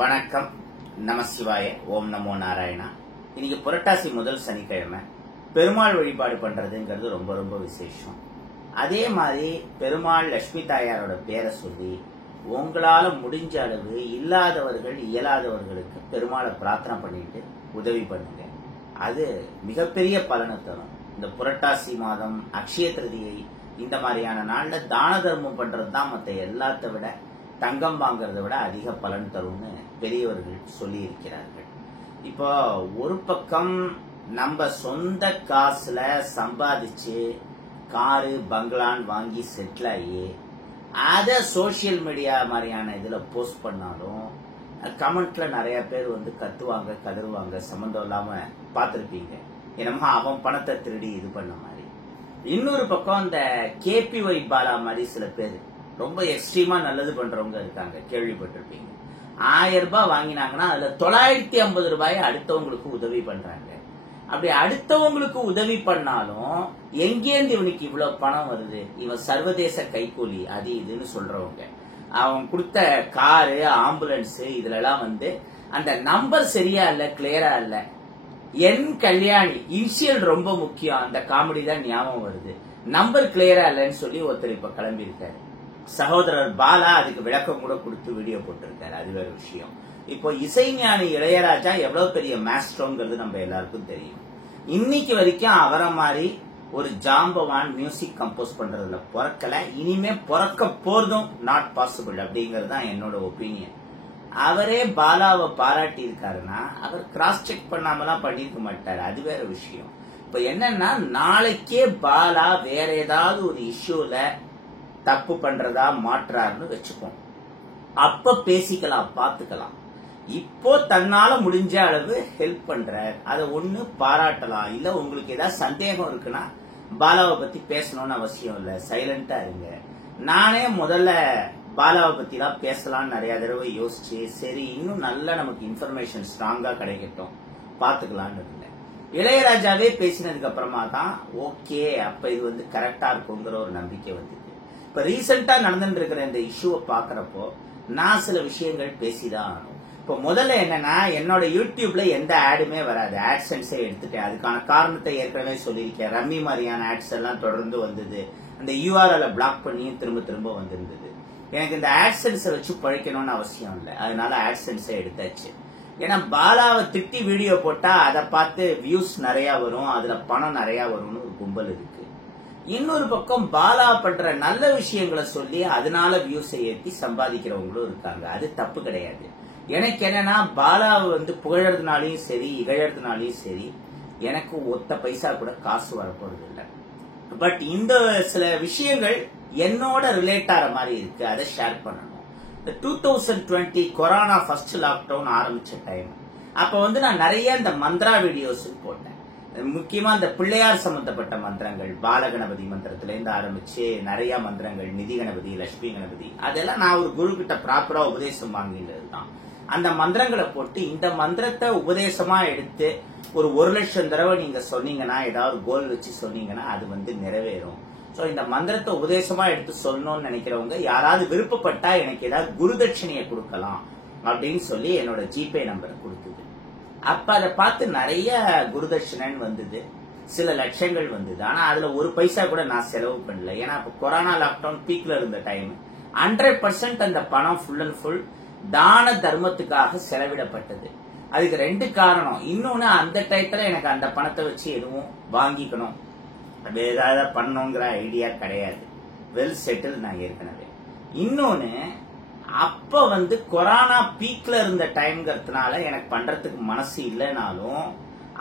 வணக்கம். நமசிவாய. ஓம் நமோ நாராயணா. இன்னைக்கு புரட்டாசி முதல் சனிக்கிழமை. பெருமாள் வழிபாடு பண்றதுங்கிறது ரொம்ப ரொம்ப விசேஷம். அதே மாதிரி பெருமாள் லட்சுமி தாயாரோட பேரை சொல்லி உங்களால முடிஞ்ச அளவு இல்லாதவர்கள் இயலாதவர்களுக்கு பெருமாளை பிரார்த்தனை பண்ணிட்டு உதவி பண்ணுங்க. அது மிகப்பெரிய பலனை தரும். இந்த புரட்டாசி மாதம் அக்ஷய திருதியை இந்த மாதிரியான நாள்ல தான தர்மம் பண்றதுதான் மற்ற எல்லாத்த விட, தங்கம் வாங்கறதை விட அதிக பலன் தரும்னு பெரியவர்கள் சொல்லி இருக்கிறார்கள். இப்போ ஒரு பக்கம் நம்ம சொந்த காசுல சம்பாதிச்சு காரு பங்களான்னு வாங்கி செட்டில் ஆகி அதை சோசியல் மீடியா மாதிரியான இதுல போஸ்ட் பண்ணாலும் கமெண்ட்ல நிறைய பேர் வந்து கத்துவாங்க, கதறுவாங்க. சம்பந்தம் இல்லாம பார்த்திருப்பீங்க. என்னமோ அவன் பணத்தை திருடி இது பண்ண மாதிரி. இன்னொரு பக்கம் இந்த கேபிஒய் பாலா மாதிரி சில பேர் ரொம்ப எக்ஸ்ட்ரீமா நல்லது பண்றவங்க இருக்காங்க, கேள்விப்பட்டிருப்பீங்க. 1000 ரூபாய் வாங்கினாங்கன்னா அதுல 950 ரூபாயை அடுத்தவங்களுக்கு உதவி பண்றாங்க. அப்படி அடுத்தவங்களுக்கு உதவி பண்ணாலும் எங்கேருந்து இவனுக்கு இவ்வளவு பணம் வருது, இவன் சர்வதேச கைக்கூலி அது இதுன்னு சொல்றவங்க. அவன் கொடுத்த காரு ஆம்புலன்ஸ் இதுல எல்லாம் வந்து அந்த நம்பர் சரியா இல்ல, கிளியரா இல்ல. என் கல்யாணி இனிஷியல் ரொம்ப முக்கியம். அந்த காமெடி தான் ஞாபகம் வருது. நம்பர் கிளியரா இல்லன்னு சொல்லி ஒருத்தர் இப்ப கிளம்பி இருக்காரு. சகோதரர் பாலா அதுக்கு விளக்கம் கூட கொடுத்து வீடியோ போட்டிருக்காரு. அது வேற விஷயம். இப்போ இசைஞானி இளையராஜா எவ்வளவு பெரிய மாஸ்ட்ரோங்கிறது நம்ம எல்லாருக்கும் தெரியும். இன்னைக்கு வரைக்கும் அவரை மாதிரி ஒரு ஜாம்பவான் மியூசிக் கம்போஸ் பண்றதுல பிறக்கல. இனிமே பிறக்க போறதும் நாட் பாசிபிள் அப்படிங்கறது தான் என்னோட ஒப்பீனியன். அவரே பாலாவை பாராட்டி இருக்காருன்னா அவர் கிராஸ் செக் பண்ணாமலாம் பண்ணிருக்க மாட்டாரு. அது வேற விஷயம். இப்ப என்னன்னா, நாளைக்கே பாலா வேற ஏதாவது ஒரு இஷ்யூல தப்பு பண்றதா மாற்றாருன்னு வச்சுப்போம். அப்ப பேசிக்கலாம், பாத்துக்கலாம். இப்போ தன்னால முடிஞ்ச அளவு ஹெல்ப் பண்ற, அதை ஒண்ணு பாராட்டலாம். இல்ல உங்களுக்கு ஏதாவது சந்தேகம் இருக்குன்னா பாலாவை பத்தி பேசணும்னு அவசியம் இல்ல, சைலண்டா இருங்க. நானே முதல்ல பாலாவை பத்தி எல்லாம் பேசலாம்னு நிறைய தடவை யோசிச்சு, சரி இன்னும் நல்ல நமக்கு இன்ஃபர்மேஷன் ஸ்ட்ராங்கா கிடைக்கட்டும் பாத்துக்கலாம்னு இருந்தேன். இளையராஜாவே பேசினதுக்கு அப்புறமா தான் ஓகே, அப்ப இது வந்து கரெக்டா இருக்குங்கிற ஒரு நம்பிக்கை வந்தது. இப்ப ரீசெண்டா நடந்துட்டு இருக்கிற இந்த இஷ்யூவை பாக்குறப்போ நான் சில விஷயங்கள் பேசிதான் ஆகணும். இப்ப முதல்ல என்னன்னா, என்னோட யூடியூப்ல எந்த ஆடுமே வராது. ஆட்சன்ஸே எடுத்துட்டேன். அதுக்கான காரணத்தை ஏற்கனவே சொல்லியிருக்கேன். ரம்மி மாதிரியான ஆட்ஸ் எல்லாம் தொடர்ந்து வந்தது. அந்த யூஆர்எல் பிளாக் பண்ணியும் திரும்ப திரும்ப வந்திருந்தது. எனக்கு இந்த ஆட்சன்ஸை வச்சு பழிக்கணும்னு அவசியம் இல்லை. அதனால ஆட்சன்ஸை எடுத்தாச்சு. ஏன்னா பாலாவை திட்டி வீடியோ போட்டா அதை பார்த்து வியூஸ் நிறைய வரும், அதுல பணம் நிறைய வரும்னு ஒரு கும்பல் இருக்கு. இன்னொரு பக்கம் பாலா பண்ற நல்ல விஷயங்களை சொல்லி அதனால வியூஸை ஏற்றி சம்பாதிக்கிறவங்களும் இருக்காங்க. அது தப்பு கிடையாது. எனக்கு என்னன்னா, பாலாவை வந்து புகழறதுனாலையும் சரி இகழறதுனாலையும் சரி எனக்கு ஒத்த பைசா கூட காசு வரப்போறது இல்லை. பட் இந்த சில விஷயங்கள் என்னோட ரிலேட் ஆற மாதிரி இருக்கு, அதை ஷேர் பண்ணணும். இந்த 2020 கொரோனா ஃபர்ஸ்ட் லாக்டவுன் ஆரம்பிச்ச டைம், அப்ப வந்து நான் நிறைய இந்த மந்த்ரா வீடியோஸ் போட்டேன். முக்கியமா இந்த பிள்ளையார் சம்பந்தப்பட்ட மந்திரங்கள், பாலகணபதி மந்திரத்துல இருந்து ஆரம்பிச்சு நிறைய மந்திரங்கள், நிதி கணபதி, லட்சுமி கணபதி, அதெல்லாம் நான் ஒரு குரு கிட்ட ப்ராப்பரா உபதேசம் வாங்கினது தான். அந்த மந்திரங்களை போட்டு இந்த மந்திரத்தை உபதேசமா எடுத்து ஒரு 1,00,000 தடவை நீங்க சொன்னீங்கன்னா, ஏதாவது கோல் வச்சு சொன்னீங்கன்னா அது வந்து நிறைவேறும். சோ இந்த மந்திரத்தை உபதேசமா எடுத்து சொல்லணும்னு நினைக்கிறவங்க யாராவது விருப்பப்பட்டா எனக்கு ஏதாவது குருதட்சணையை கொடுக்கலாம் அப்படின்னு சொல்லி என்னோட ஜிபே நம்பர் கொடுத்தது. அப்ப அதை பார்த்து நிறைய குருதட்சணைன்னு வந்தது, சில லட்சங்கள் வந்தது. ஆனா அதுல ஒரு பைசா கூட நான் செலவு பண்ணல. ஏன்னா அப்ப கொரோனா லாக்டவுன் பீக்ல இருந்த டைம் 100% அந்த பணம் ஃபுல் அண்ட் ஃபுல் தான தர்மத்துக்காக செலவிடப்பட்டது. அதுக்கு 2 காரணம். இன்னொன்னு, அந்த டயத்துல எனக்கு அந்த பணத்தை வச்சு எதுவும் வாங்கிக்கணும், ஏதாவது பண்ணணுங்கிற ஐடியா கிடையாது. வெல் செட்டில் நான் ஏற்கனவே. இன்னொன்னு, அப்ப வந்து கொரோனா பீக்ல இருந்த டைம்ங்கிறதுனால எனக்கு பண்றதுக்கு மனசு இல்லைனாலும்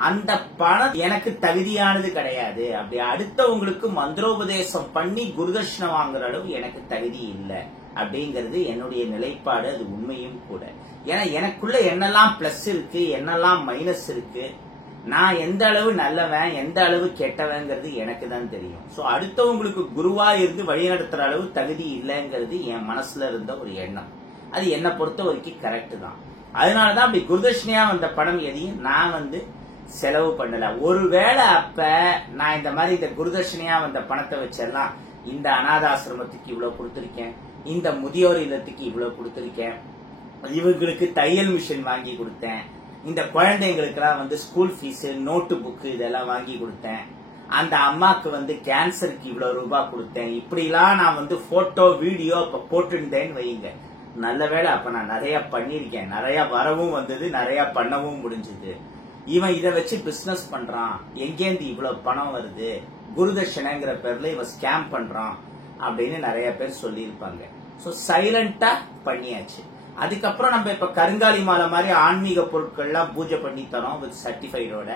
அந்த பணம் எனக்கு தகுதியானது கிடையாது. அப்படி அடுத்தவங்களுக்கு மந்திரோபதேசம் பண்ணி குருதட்சணை வாங்குற அளவு எனக்கு தகுதி இல்லை அப்படிங்கிறது என்னுடைய நிலைப்பாடு. அது உண்மையும் கூட. ஏன்னா எனக்குள்ள என்னெல்லாம் பிளஸ் இருக்கு, என்னெல்லாம் மைனஸ் இருக்கு, நான் எந்த அளவு நல்லவன் எந்த அளவு கெட்டவங்கிறது எனக்கு தான் தெரியும். சோ அடுத்தவங்களுக்கு குருவா இருந்து வழிநடத்துற அளவு தகுதி இல்லைங்கிறது என் மனசுல இருந்த ஒரு எண்ணம். அது என்னை பொறுத்த வரைக்கும் கரெக்ட் தான். அதனாலதான் அப்படி குருதட்சணையா வந்த பணம் எதையும் நான் வந்து செலவு பண்ணல. ஒருவேளை அப்ப நான் இந்த மாதிரி இந்த குருதட்சணையா வந்த பணத்தை வச்செல்லாம் இந்த அநாதாசிரமத்துக்கு இவ்வளவு கொடுத்திருக்கேன், இந்த முதியோர் இல்லத்துக்கு இவ்வளவு கொடுத்திருக்கேன், இவங்களுக்கு தையல் மிஷின் வாங்கி கொடுத்தேன், இந்த குழந்தைங்களுக்கெல்லாம் வந்து ஸ்கூல் ஃபீஸ், நோட்டு புக்கு இதெல்லாம் வாங்கி கொடுத்தேன், அந்த அம்மாக்கு வந்து கேன்சருக்கு இவ்வளவு ரூபாய் கொடுத்தேன், இப்படிலாம் நான் வந்து போட்டோ வீடியோ இப்ப போட்டுருந்தேன்னு வைங்க. நல்ல வேளை அப்ப நான் நிறைய பண்ணிருக்கேன், நிறைய வரவும் வந்தது, நிறைய பண்ணவும் முடிஞ்சது. இவன் இதை வச்சு பிசினஸ் பண்றான், எங்கேருந்து இவ்வளவு பணம் வருது, குருதட்சணைங்கிற பேர்ல இவன் ஸ்கேம் பண்றான் அப்படின்னு நிறைய பேர் சொல்லியிருப்பாங்க. சோ சைலண்டா பண்ணியாச்சு. அதுக்கப்புறம் நம்ம இப்ப கருங்காலி மாலை மாதிரி ஆன்மீக பொருட்கள்லாம் பூஜை பண்ணி தரோம் வித் சர்டிஃபைடோட.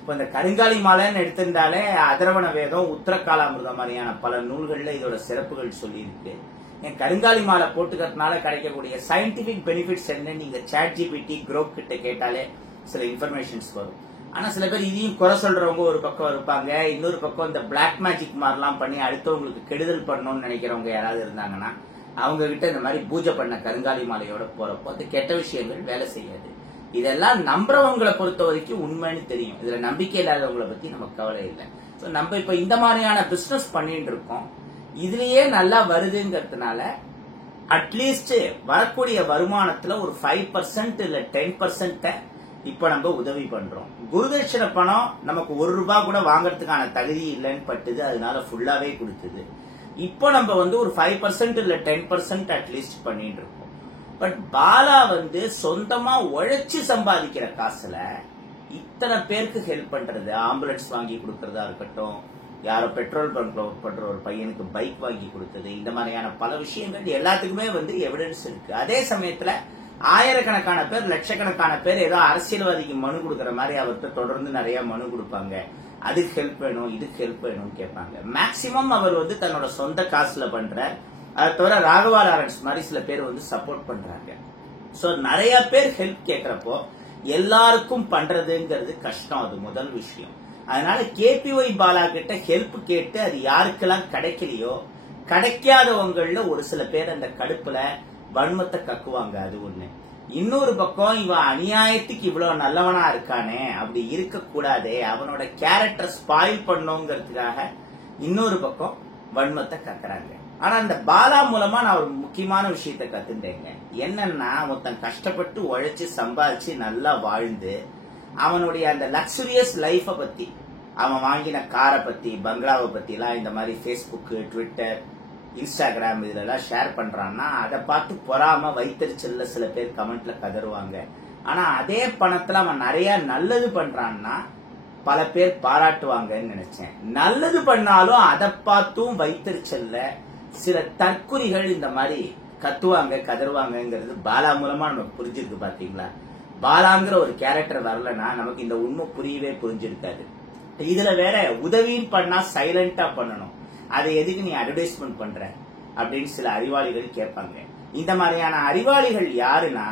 இப்ப இந்த கருங்காலி மாலைன்னு எடுத்திருந்தாலே அதர்வண வேதம், உத்தரகாலாமிருதம் மாதிரியான பல நூல்கள்ல இதோட சிறப்புகள் சொல்லியிருக்கு. என் கருங்காலி மாலை போட்டுக்கிறதுனால கிடைக்கக்கூடிய சயின்டிபிக் பெனிஃபிட்ஸ் என்ன நீங்க ChatGPT, குரோக் கிட்ட கேட்டாலே சில இன்ஃபர்மேஷன்ஸ் வரும். ஆனா சில பேர் இதையும் குறை சொல்றவங்க ஒரு பக்கம் இருப்பாங்க, இன்னொரு பக்கம் இந்த பிளாக் மேஜிக் மாதிரிலாம் பண்ணி அடுத்தவங்களுக்கு கெடுதல் பண்ணணும்னு நினைக்கிறவங்க யாராவது இருந்தாங்கன்னா அவங்க கிட்ட இந்த மாதிரி பூஜை பண்ண கருங்காலி மாலையோட போறப்போ அது கெட்ட விஷயங்கள் வேலை செய்யாது. இதெல்லாம் நம்புறவங்களை பொறுத்த வரைக்கும் உண்மைன்னு தெரியும். இதுல நம்பிக்கை இல்லாதவங்களை பத்தி நமக்கு கவலை இல்லை. சோ நம்ம இப்ப இந்த மாதிரியான பிசினஸ் பண்ணிட்டு இருக்கோம். இதுலயே நல்லா வருதுங்கிறதுனால அட்லீஸ்ட் வரக்கூடிய வருமானத்துல ஒரு 5% இல்ல 10% இப்ப நம்ம உதவி பண்றோம். குருதட்சணை பணம் நமக்கு ₹1 கூட வாங்கறதுக்கான தகுதி இல்லைன்னு பட்டுது, அதனால ஃபுல்லாவே கொடுத்தது. இப்போ நம்ம வந்து ஒரு 5% இல்ல 10% அட்லீஸ்ட் பண்ணிட்டு இருக்கோம். பட் பாலா வந்து சொந்தமா உழைச்சு சம்பாதிக்கிற காசுல இத்தனை பேருக்கு ஹெல்ப் பண்றது, ஆம்புலன்ஸ் வாங்கி கொடுக்கறதா இருக்கட்டும், யாரோ பெட்ரோல் பண்ற ஒரு பையனுக்கு பைக் வாங்கி கொடுத்தது, இந்த மாதிரியான பல விஷயங்கள் எல்லாத்துக்குமே வந்து எவிடன்ஸ் இருக்கு. அதே சமயத்துல ஆயிரக்கணக்கான பேர், லட்சக்கணக்கான பேர் ஏதோ அரசியல்வாதிக்கு மனு கொடுக்கற மாதிரி அவர்கிட்ட தொடர்ந்து நிறைய மனு கொடுப்பாங்க. அதுக்கு ஹெல்ப் வேணும், இதுக்கு ஹெல்ப் வேணும்னு கேட்பாங்க. மேக்சிமம் அவர் வந்து தன்னோட சொந்த காசுல பண்ற. அதை தவிர ராகவா லாரன்ஸ் மாதிரி சில பேர் வந்து சப்போர்ட் பண்றாங்க. சோ நிறைய பேர் ஹெல்ப் கேட்கறப்போ எல்லாருக்கும் பண்றதுங்கிறது கஷ்டம், அது முதல் விஷயம். அதனால KPY பாலா கிட்ட ஹெல்ப் கேட்டு அது யாருக்கெல்லாம் கிடைக்கலையோ, கிடைக்காதவங்கள ஒரு சில பேர் அந்த கடுப்புல வன்மத்தை கக்குவாங்க, அது ஒண்ணு. இன்னொரு பக்கம் இவன் அநியாயத்துக்கு இவ்வளவு நல்லவனா இருக்கானே, அப்படி இருக்க கூடாதே, அவனோட கேரக்டர் ஸ்பாயில் பண்ணுங்கிறதுக்காக இன்னொரு பக்கம் வன்மத்தை கக்குறாங்க. ஆனா அந்த பாலா மூலமா நான் ஒரு முக்கியமான விஷயத்த கத்துட்டேங்க. என்னன்னா, ஒருத்தன் கஷ்டப்பட்டு உழைச்சு சம்பாதிச்சு நல்லா வாழ்ந்து அவனுடைய அந்த லக்ஸுரியஸ் லைஃப பத்தி, அவன் வாங்கின காரை பத்தி, பங்களாவை பத்தி எல்லாம் இந்த மாதிரி Facebook, ட்விட்டர், இன்ஸ்டாகிராம் இதுல எல்லாம் ஷேர் பண்றான்னா அதை பார்த்து பொறாம வைத்தறிச்சல்ல சில பேர் கமெண்ட்ல கதறுவாங்க. ஆனா அதே பணத்துல அவன் நிறைய நல்லது பண்றான்னா பல பேர் பாராட்டுவாங்கன்னு நினைச்சேன். நல்லது பண்ணாலும் அதை பார்த்தும் வைத்தறிச்சல்ல சில தற்குறிகள் இந்த மாதிரி கத்துவாங்க, கதறுவாங்கிறது பாலா மூலமா நமக்கு புரிஞ்சிருக்கு. பாத்தீங்களா, பாலாங்கிற ஒரு கேரக்டர் வரலன்னா நமக்கு இந்த உண்மை புரியவே புரிஞ்சிருக்காது. இதுல வேற உதவியும் பண்ணா சைலண்டா பண்ணணும், அதை எதுக்கு நீ அட்வர்டைஸ்மெண்ட் பண்ற அப்படின்னு சில அறிவாளிகள் கேட்பாங்க. இந்த மாதிரியான அறிவாளிகள் யாருன்னா,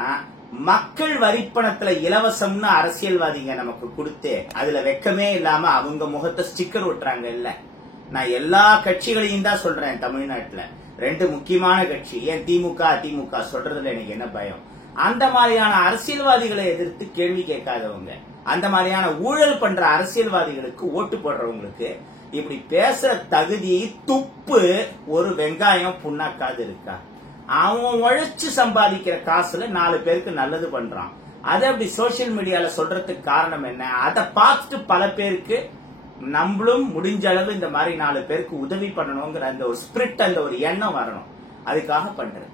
மக்கள் வரிப்பணத்துல இலவசம்னு அரசியல்வாதிங்க நமக்கு கொடுத்து அதுல வெக்கமே இல்லாம அவங்க முகத்தை ஸ்டிக்கர் ஒட்டுறாங்க. இல்ல, நான் எல்லா கட்சிகளையும் தான் சொல்றேன். தமிழ்நாட்டுல 2 முக்கியமான கட்சி, ஏன் திமுக அதிமுக சொல்றதுல எனக்கு என்ன பயம்? அந்த மாதிரியான அரசியல்வாதிகளை எதிர்த்து கேள்வி கேட்காதவங்க, அந்த மாதிரியான ஊழல் பண்ற அரசியல்வாதிகளுக்கு ஓட்டு போடுறவங்களுக்கு இப்படி பேசுற தகுதி துப்பு ஒரு வெங்காயம் புண்ணாக்காது இருக்கா? அவன் உழைச்சு சம்பாதிக்கிற காசுல 4 பேருக்கு நல்லது பண்றான். அதை அப்படி சோசியல் மீடியால சொல்றதுக்கு காரணம் என்ன? அதை பார்த்துட்டு பல பேருக்கு நம்மளும் முடிஞ்ச அளவு இந்த மாதிரி 4 பேருக்கு உதவி பண்ணணுங்கிற அந்த ஒரு ஸ்பிரிட், அந்த ஒரு எண்ணம் வரணும். அதுக்காக பண்றது.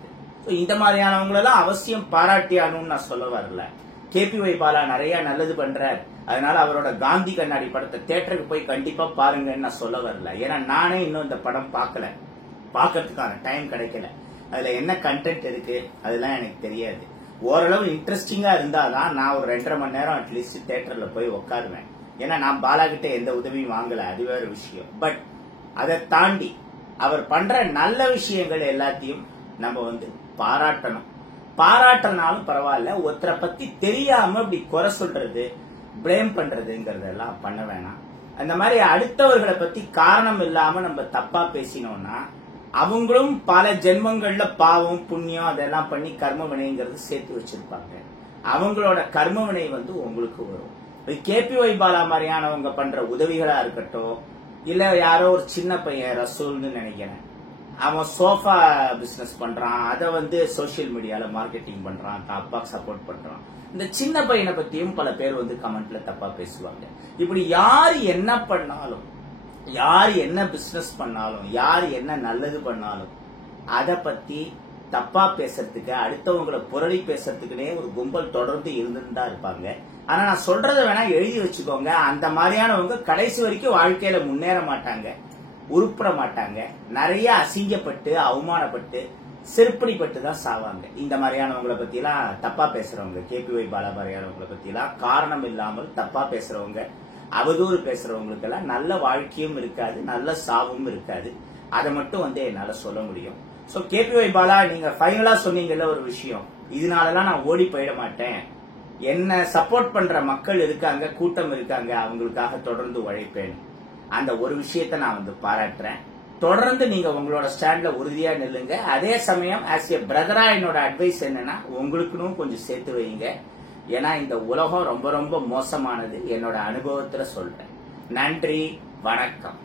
இந்த மாதிரியானவங்களெல்லாம் அவசியம் பாராட்டியானும் நான் சொல்ல வரல. KPY பாலா நிறைய நல்லது பண்றார், அதனால அவரோட காந்தி கண்ணாடி படத்தை தியேட்டருக்கு போய் கண்டிப்பா பாருங்கன்னு நான் சொல்ல வரல. ஏன்னா நானே இன்னும் இந்த படம் பார்க்கல, பார்க்கறதுக்கான டைம் கிடைக்கல. அதுல என்ன கண்டென்ட் இருக்கு அதெல்லாம் எனக்கு தெரியாது. ஓரளவு இன்ட்ரெஸ்டிங்கா இருந்தாதான் நான் ஒரு 2.5 மணி நேரம் அட்லீஸ்ட் தியேட்டர்ல போய் உட்காருவேன். ஏன்னா நான் பாலா கிட்ட எந்த உதவியும் வாங்கல, அது வேற விஷயம். பட் அதை தாண்டி அவர் பண்ற நல்ல விஷயங்கள் எல்லாத்தையும் நம்ம வந்து பாராட்டணும். பாராட்டினாலும் பரவாயில்ல, ஒருத்தரை பத்தி தெரியாம இப்படி குறை சொல்றது, பிளேம் பண்றதுங்கிறதெல்லாம் பண்ண வேணாம். அந்த மாதிரி அடுத்தவர்களை பத்தி காரணம் இல்லாம நம்ம தப்பா பேசினோம்னா அவங்களும் பல ஜென்மங்கள்ல பாவம் புண்ணியம் அதெல்லாம் பண்ணி கர்ம வினைங்கிறது சேர்த்து வச்சிருப்பாங்க. அவங்களோட கர்ம வினை வந்து உங்களுக்கு வரும். KPY பாலா மாதிரியானவங்க பண்ற உதவிகளா இருக்கட்டும், இல்ல யாரோ ஒரு சின்ன பையன் ரசூல்னு நினைக்கிறேன், அவன் சோஃபா பிசினஸ் பண்றான், அதை வந்து சோசியல் மீடியால மார்க்கெட்டிங் பண்றான், அப்பாக்கு சப்போர்ட் பண்றான். இந்த சின்ன பையனை பத்தியும் பல பேர் வந்து கமெண்ட்ல தப்பா பேசுவாங்க. இப்படி யார் என்ன பண்ணாலும், யார் என்ன பிசினஸ் பண்ணாலும், யார் என்ன நல்லது பண்ணாலும் அதை பத்தி தப்பா பேசுறதுக்கு, அடுத்தவங்களை புரளி பேசுறதுக்குனே ஒரு கும்பல் தொடர்ந்து இருந்துட்டு தான் இருப்பாங்க. ஆனா நான் சொல்றதை வேணா எழுதி வச்சுக்கோங்க. அந்த மாதிரியானவங்க கடைசி வரைக்கும் வாழ்க்கையில முன்னேற மாட்டாங்க, உருப்பட மாட்டாங்க. நிறைய அசிங்கப்பட்டு, அவமானப்பட்டு, செருப்படிப்பட்டு தான் சாவாங்க. இந்த மாதிரியானவங்களை பத்தி எல்லாம் தப்பா பேசுறவங்க, கேபிஒய் பாலா மாதிரியானவங்களை பத்தி எல்லாம் காரணம் இல்லாமல் தப்பா பேசுறவங்க, அவதூறு பேசுறவங்களுக்கு எல்லாம் நல்ல வாழ்க்கையும் இருக்காது, நல்ல சாவும் இருக்காது. அதை மட்டும் வந்து என்னால சொல்ல முடியும். சோ கேபிஒய் பாலா, நீங்க ஃபைனலா சொன்னீங்கல்ல ஒரு விஷயம், இதனாலலாம் நான் ஓடி போயிட மாட்டேன், என்ன சப்போர்ட் பண்ற மக்கள் இருக்காங்க, கூட்டம் இருக்காங்க, அவங்களுக்காக தொடர்ந்து உழைப்பேன். அந்த ஒரு விஷயத்தை நான் வந்து பாராட்டுறேன். தொடர்ந்து நீங்க உங்களோட ஸ்டாண்ட்ல உறுதியா நில்லுங்க. அதே சமயம் ஆஸ் ஏ பிரதரா என்னோட அட்வைஸ் என்னன்னா, உங்களுக்குன்னு கொஞ்சம் சேர்த்து வைங்க. ஏன்னா இந்த உலகம் ரொம்ப ரொம்ப மோசமானது, என்னோட அனுபவத்துல சொல்றேன். நன்றி, வணக்கம்.